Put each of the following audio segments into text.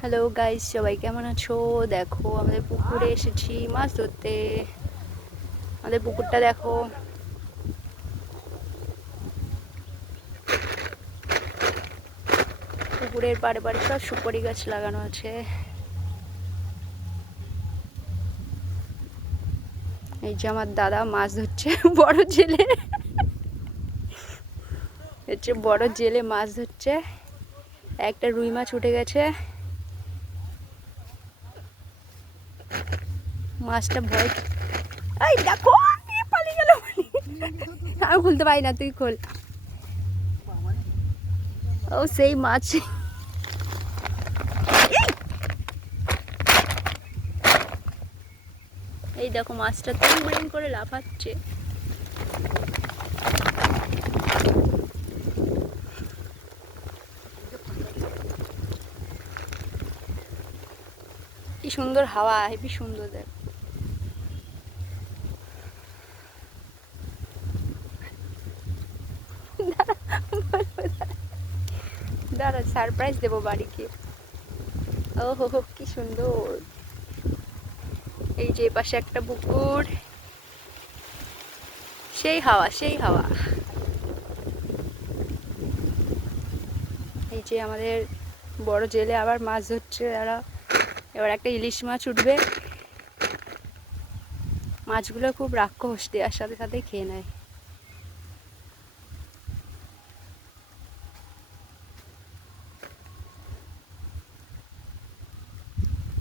Hello guys সবাই কেমন আছো? দেখো, আমাদের পুকুরে এসেছি মাছ ধরতে আমাদের পুকুরটা দেখো। পুকুরের পাড়ে পাড়ে সব সুপারি গাছ লাগানো আছে। এই যে আমার দাদা মাছ ধরছে, বড় জেলে হচ্ছে বড় জেলে মাছ ধরছে। একটা রুই মাছ উঠে গেছে। মাছটা ভয় এই দেখো পালিয়ে গেল আমি খুলতে পারি না, তুই খোল। ও, সেই মাছ। এই! দেখো, মাছটা তিন করে লাফাচ্ছে। সুন্দর হাওয়া, হেবি সুন্দর দেখ। দাঁড়া সারপ্রাইজ দেবো বাড়িকে। ও হো হো কি সুন্দর। এই যে পাশে একটা পুকুর। সেই হাওয়া সেই হাওয়া। এই যে আমাদের বড় জেলে আবার মাছ ধরছে তারা এবার একটা ইলিশ মাছ উঠবে। মাছগুলো খুব রাক্ষস দেওয়ার সাথে সাথে খেয়ে নেয়।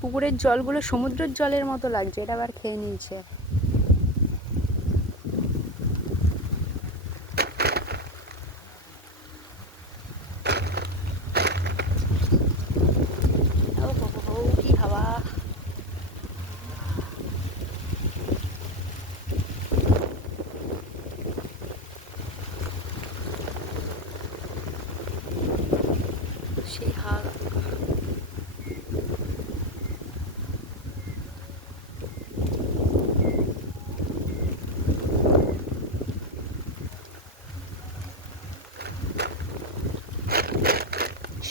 পুকুরের জলগুলো সমুদ্রের জলের মতো লাগছে, এটা আবার খেয়ে নিয়েছে ও হো হো হো, কি হাওয়া সেই হাওয়া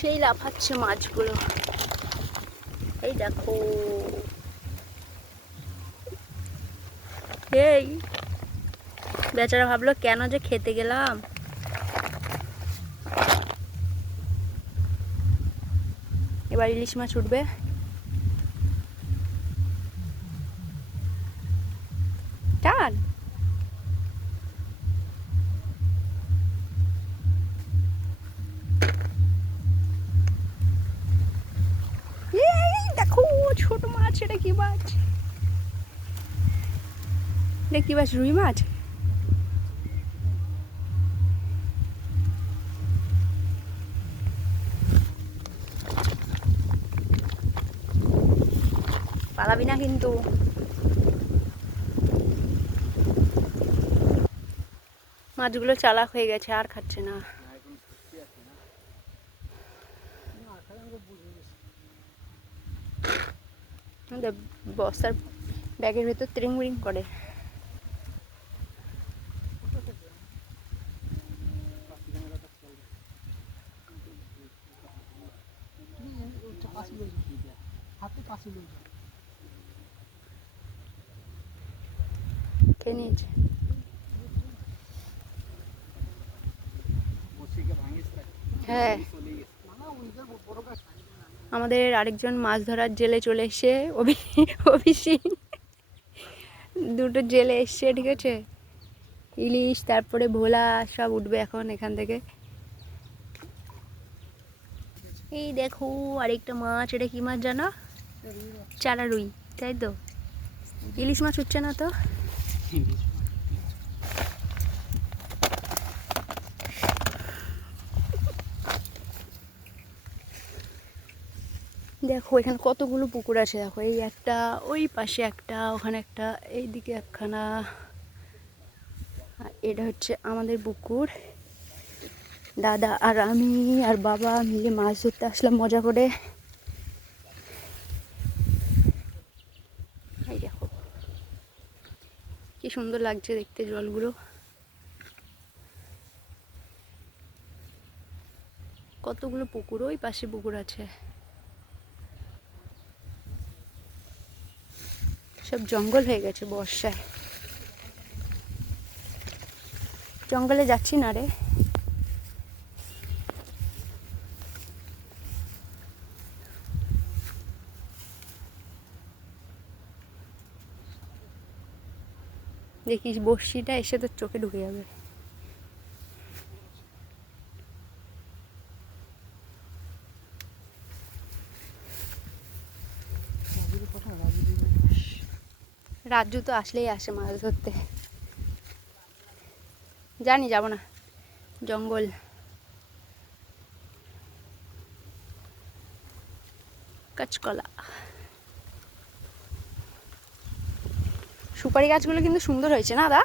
সেই লাফাচ্ছে মাছগুলো। এই দেখো। এই, বেচারা ভাবলো, কেন যে খেতে গেলাম? এবার ইলিশ মাছ উঠবে। কি মাছ? এটা কি মাছ, রুই মাছ? পালাবি না কিন্তু। মাছগুলো চালাক হয়ে গেছে, আর খাচ্ছে না। বস্তার ব্যাগের ভেতর ত্রিং বিরিং করে। খেয়ে নিয়েছে। হ্যাঁ। আমাদের আরেকজন মাছ ধরার জেলে চলে এসে অভি অভিষেক দুটো জেলে এসছে ঠিক আছে? ইলিশ তারপরে ভোলা সব উঠবে এখন এখান থেকে। এই দেখো আরেকটা মাছ এটা কি মাছ জানো? চারা রুই তাই তো? ইলিশ মাছ উঠছে না তো? দেখো, এখানে কতগুলো পুকুর আছে দেখো। এই একটা, ওই পাশে একটা, ওখানে একটা এইদিকে একখানা। এটা হচ্ছে আমাদের পুকুর। দাদা আর আমি আর বাবা মিলে মাছ ধরতে আসলাম মজা করে। এই দেখো, কি সুন্দর লাগছে দেখতে জলগুলো। কতগুলো পুকুর, ওই পাশে পুকুর আছে। সব জঙ্গল হয়ে গেছে বর্ষায়। জঙ্গলে যাচ্ছি না রে। দেখিস বসিটা এসে তোর চোখে ঢুকে যাবে। রাজ্যু তো আসলেই আসে মাছ ধরতে। জানি, যাব না। জঙ্গল। কাঁচকলা। সুপারি গাছগুলো কিন্তু সুন্দর হয়েছে না, দা?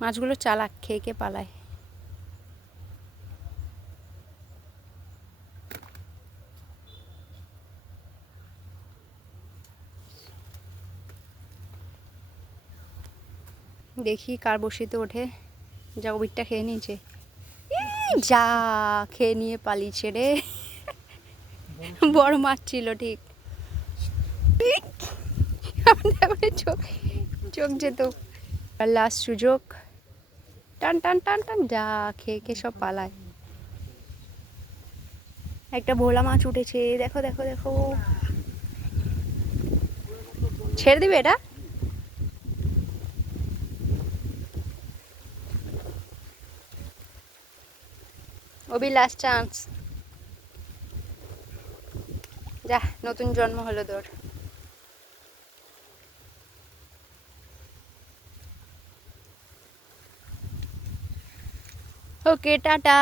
মাছগুলো চালাক, খেয়ে খেয়ে পালায়। দেখি কার বসিতে ওঠে। যা ওবিরটা খেয়ে নিয়েছে। যা, খেয়ে নিয়ে পালিয়েছে রে। বড় মাছ ছিল, ঠিক। চোখ যেত। লাস্ট সুযোগ। টান টান টান টান যা খেয়ে খেয়ে সব পালায়। একটা ভোলা মাছ উঠেছে দেখো দেখো দেখো। ছেড়ে দিবে এটা? ওবি লাস্ট চান্স যা নতুন জন্ম হলো তোর। ওকে টাটা